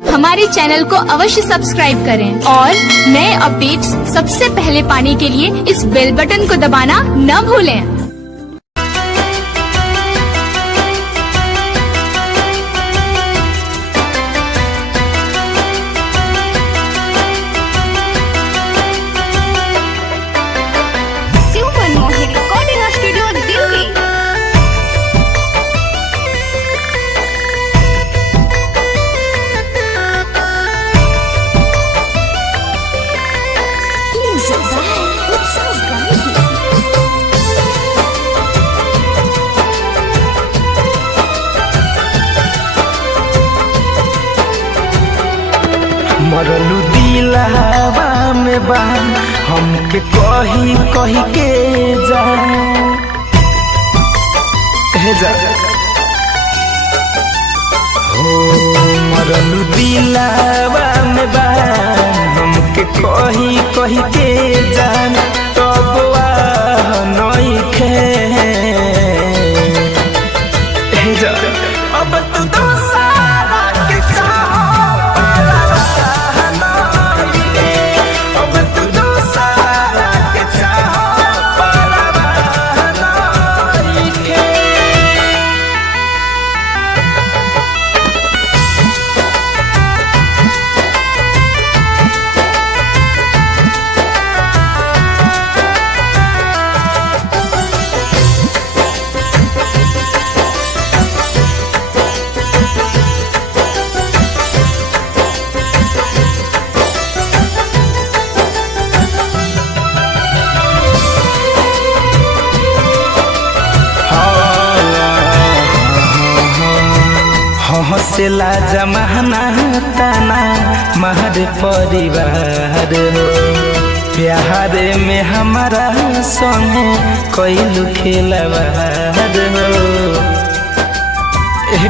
हमारे चैनल को अवश्य सब्सक्राइब करें और नए अपडेट्स सबसे पहले पाने के लिए इस बेल बटन को दबाना न भूलें। मरलू दिलावा में बा हमके कही कही के जा हो मरलू दिलावा में बा हमके कही कही के जान तब नई खे जा अब तू दोसारा के हंसला जमाना तना महर परिवार हो प्यार में हमारा संगे कैलू खेलवार हो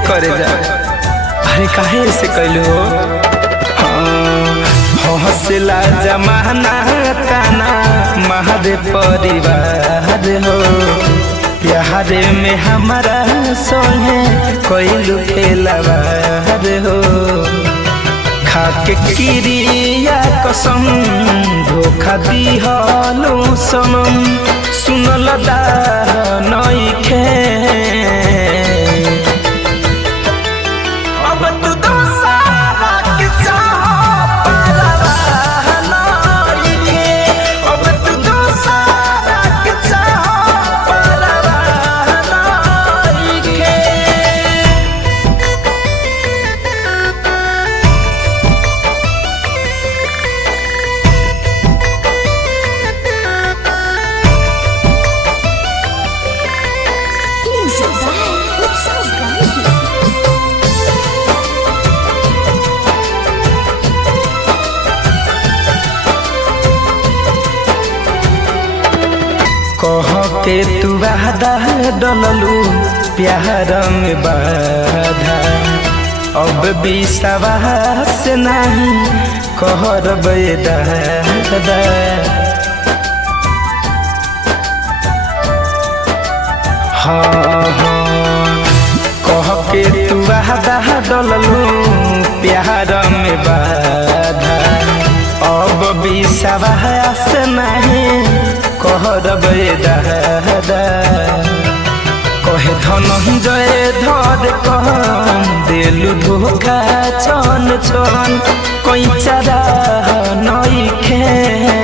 करे जा अरे काहे से कैलू हो हंसला जमाना तना महर परिवार हो प्यार में हमारा संगे कैलू खेलवार हो खाके क्रिया कसम धोखा दिहनु सनम सुनल दा नइखे अब तू दोसारा के चाह पाला नइखे अब तू दोसारा के चाह कह के तू वादा डललू प्यार में बाधा अब विश्वास नहीं कहर दादा हाँ कह के तू वादा डललू प्यार में बाधा अब विश्वास नहीं कहर दादा कहे धनंजय धर कहम दिलु धोखा छन छन कैचारा नइखे